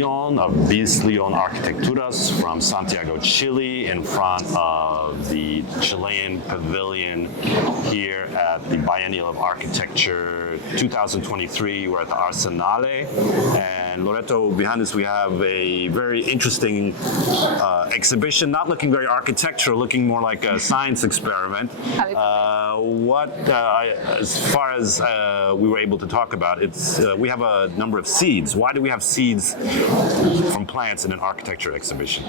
Lyon of BELAS+LYON Arquitecturas from Santiago, Chile, in front of the Chilean Pavilion here at the Biennial of Architecture 2023. We're at the Arsenale. And Loreto, behind us we have a very interesting exhibition, not looking very architectural, looking more like a science experiment. As far as we were able to talk about, we have a number of seeds. Why do we have seeds from plants in an architecture exhibition?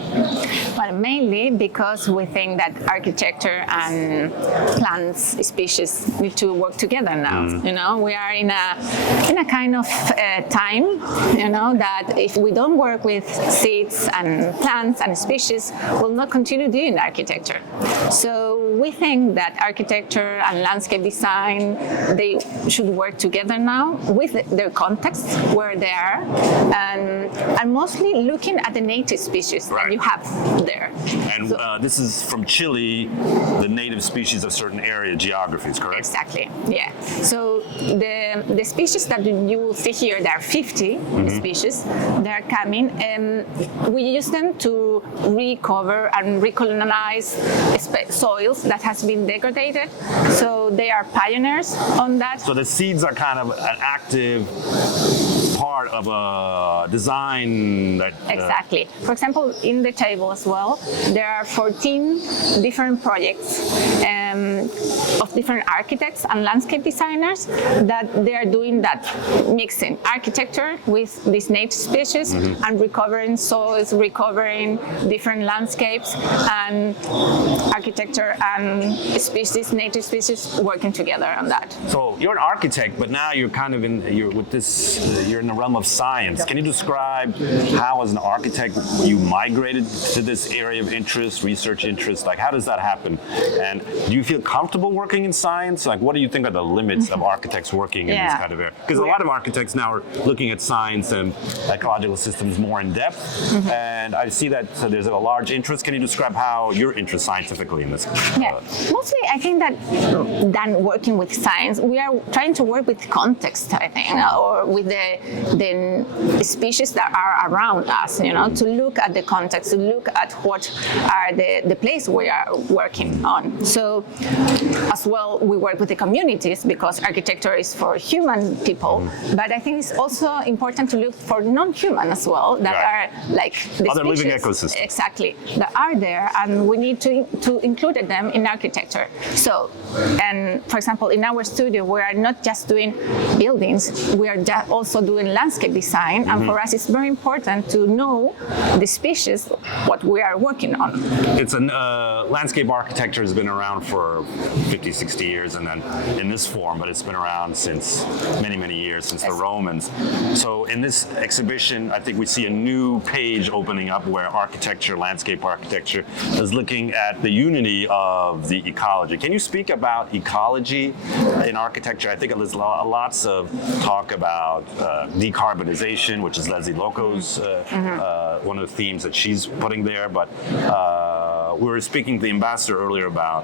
Well, mainly because we think that architecture and plants species need to work together now. You know, we are in a kind of time, you know, that if we don't work with seeds and plants and species, we'll not continue doing architecture. So we think that architecture and landscape design, they should work together now with their context, where they are, and mostly looking at the native species that you have there. And so, this is from Chile, the native species of certain area geographies, correct? Exactly, yeah. So the species that you will see here, there are 50 species that are coming, and we use them to recover and recolonize soils that has been degraded. So they are pioneers on that. So the seeds are kind of an active part of a design that... Exactly. For example, in the table as well, there are 14 different projects of different architects and landscape designers that they are doing that, mixing architecture with these native species and recovering soils, recovering different landscapes, and architecture and species, native species working together on that. So you're an architect, but now you're kind of you're in the realm of science. Can you describe how, as an architect, you migrated to this area of interest, research interest? Like, how does that happen? And do you feel comfortable working in science? Like, what do you think are the limits of architects working in this kind of area? Because a lot of architects now are looking at science and ecological systems more in depth, and I see that there's a large interest. Can you describe how your interest scientifically in this? Mostly I think that than working with science, we are trying to work with context, I think, or with the species that are around us, you know, to look at the context, to look at what are the place we are working on. So as well, we work with the communities because architecture is for human people, but I think it's also important to look for non-human as well, that are like the other species, living ecosystems. Exactly, that are there, and we need to include them in architecture. So, and for example, in our studio, we are not just doing buildings, we are also doing landscape design, and for us it's very important to know the species, what we are working on. It's landscape architecture has been around for 50, 60 years, and then in this form, but it's been around since many years, since the Romans. So in this exhibition, I think we see a new page opening up where architecture, landscape architecture, is looking at the unity of the ecology. Can you speak about ecology in architecture? I think there's lots of talk about decarbonization, which is Leslie Loco's one of the themes that she's putting there, but we were speaking to the ambassador earlier about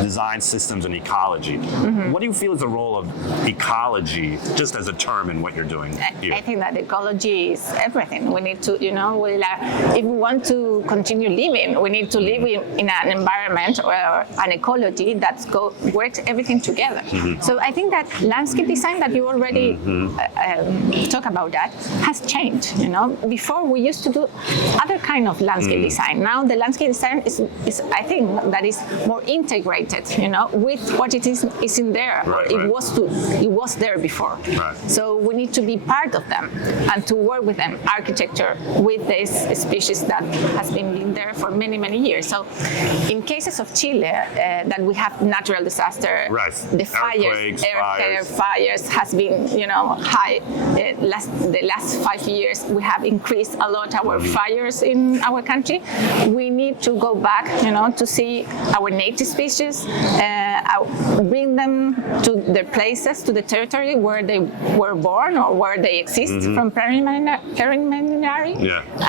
design systems and ecology. What do you feel is the role of ecology, just as a term, in what you're doing here? I think that ecology is everything. We need to, you know, if we want to continue living, we need to live in an environment or an ecology that works everything together. So I think that landscape design, that you already talk about, that has changed. You know, before we used to do other kind of landscape design. Now the landscape design is I think that is more integrated, you know, with what it is in there. It was there before. So we need to be part of them and to work with them, architecture, with this species that has been there for many years. So in cases of Chile, that we have natural disaster, the fires has been, you know, high. The last 5 years we have increased a lot our fires in our country. We need to go go back, to see our native species, bring them to their places, to the territory where they were born or where they exist from preliminary,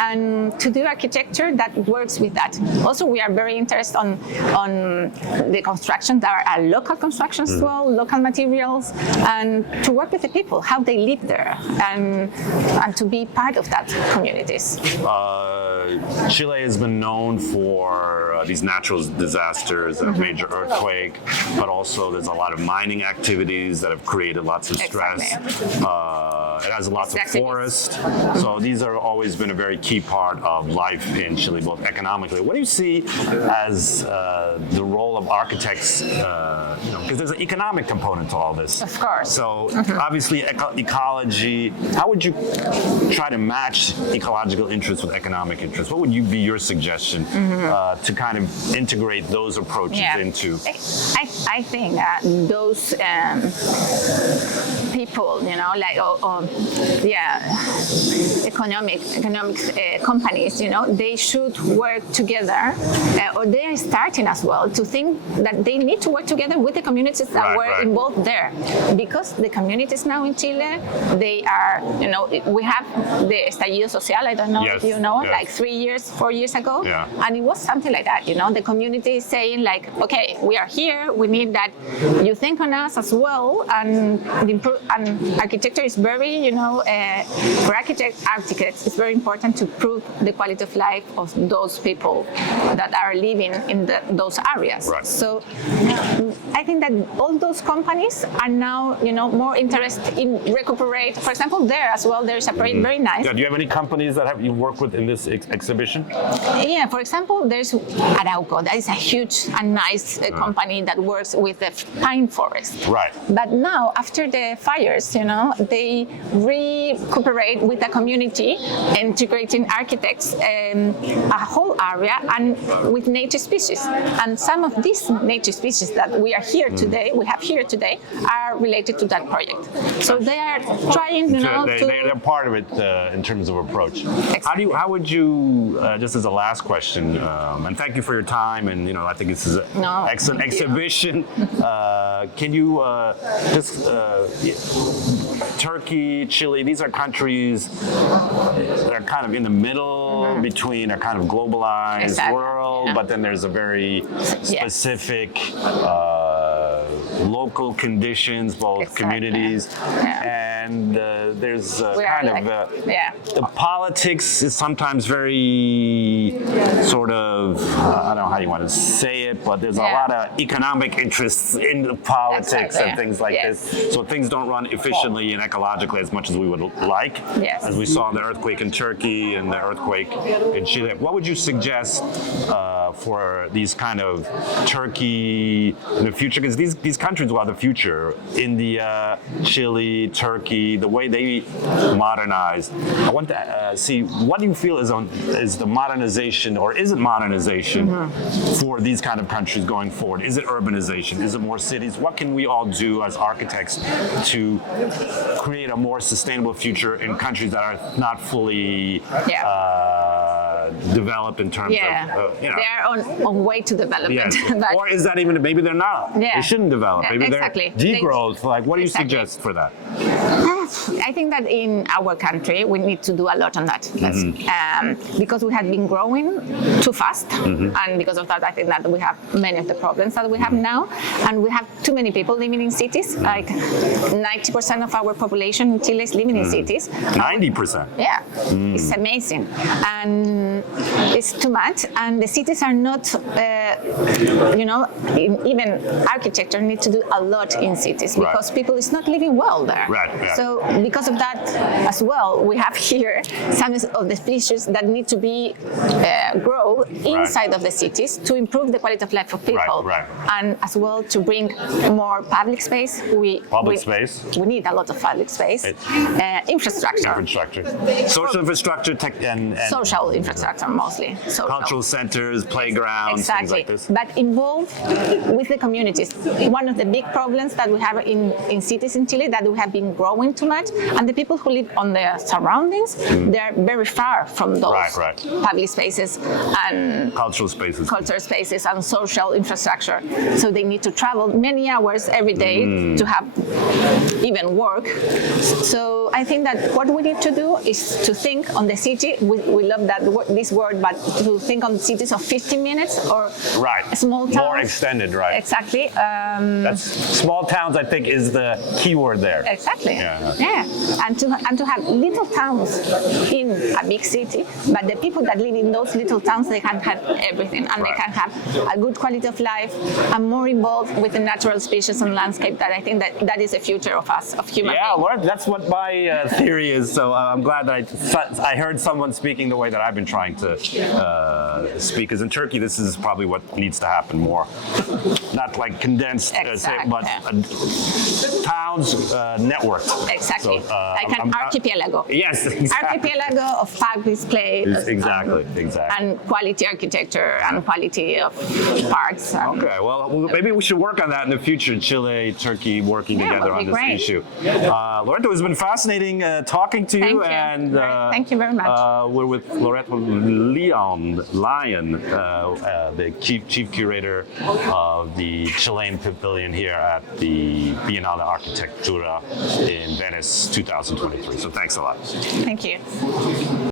and to do architecture that works with that. Also, we are very interested on the constructions that are local constructions as well, local materials, and to work with the people, how they live there, and to be part of that communities. Chile has been known for these natural disasters, a major earthquake, but also there's a lot of mining activities that have created lots of stress. It has lots of forest. So these have always been a very key part of life in Chile, both economically. What do you see as the role of architects, because there's an economic component to all this. Of course. So obviously ecology, how would you try to match ecological interests with economic interests? What would be your suggestion to kind of integrate those approaches into? I think those people, economic companies, they should work together, or they are starting as well to think that they need to work together with the communities that were involved there, because the communities now in Chile, they are, we have the estallido social. I don't know if you know, like 4 years ago, and it was something like that. The community is saying like, okay, we are here. We need that you think on us as well, and architecture is very, for architects, it's very important to improve the quality of life of those people that are living in those areas. So I think that all those companies are now, more interested in recuperate. For example, there as well, there's a project very nice. Do you have any companies that you work with in this exhibition? Yeah, for example, there's Arauco. That is a huge and nice company that works with the pine forest. But now, after the fires, they recuperate with the community, integrating architects, a whole area, and with native species. And some of these native species that we have here today, are related to that project. So they are trying, they're part of it in terms of approach. Exactly. How would you, just as a last question, and thank you for your time, and I think this is an excellent exhibition. Can you Turkey, Chile, these are countries that are kind of in the middle between a kind of globalized world, but then there's a very specific local conditions, both communities, and there's the politics is sometimes very sort of, I don't know how you want to say it, but there's a lot of economic interests in the politics and things like this. So things don't run efficiently and ecologically as much as we would like, as we saw in the earthquake in Turkey and the earthquake in Chile. What would you suggest for these kind of Turkey in the future? Because these countries will have the future. India, Chile, Turkey, the way they modernize. I want to see, what do you feel is the modernization, or is it modernization for these kind of countries going forward? Is it urbanization? Is it more cities? What can we all do as architects to create a more sustainable future in countries that are not fully developed in terms of, they are on way to development. Or is that even, maybe they're not. They shouldn't develop. Maybe they're degrowth. Like, what do you suggest for that? I think that in our country, we need to do a lot on that. Because we have been growing too fast. And because of that, I think that we have many of the problems that we have now. And we have too many people living in cities. Like 90% of our population in Chile is living in cities. 90%? Yeah. It's amazing. And it's too much. And the cities are not, even architecture need to do a lot in cities because people is not living well there. So because of that as well, we have here some of the species that need to be grow inside of the cities to improve the quality of life of people, and as well to bring more public space. We need a lot of public space, infrastructure, social infrastructure, tech, and social infrastructure mostly. Cultural centers, playgrounds, things like this. But involved with the communities. One of the big problems that we have in cities in Chile that we have been growing too too much, and the people who live on the surroundings, they're very far from those public spaces and cultural spaces, and social infrastructure. So they need to travel many hours every day to have even work. So I think that what we need to do is to think on the city. We love this word, but to think on cities of 15 minutes or small towns. More extended, right? Exactly. That's small towns, I think, is the key word there. Exactly. Yeah. And to have little towns in a big city, but the people that live in those little towns, they can have everything, and they can have a good quality of life and more involved with the natural species and landscape. That I think that is the future of us, of human beings. Well, that's what my theory is. So I'm glad that I heard someone speaking the way that I've been trying to speak. Because in Turkey, this is probably what needs to happen more. Not like condensed, but towns networked. Exactly. So, like an archipelago. Yes, exactly. Archipelago of public space. Exactly. And quality architecture and quality of parks. Okay, well, maybe we should work on that in the future. Chile, Turkey, working together on this issue. Loreto, it's been fascinating talking to you. And thank you very much. We're with Loreta Lyon, the chief curator of the Chilean Pavilion here at the Biennale Architectura in Venice 2023. So thanks a lot. Thank you.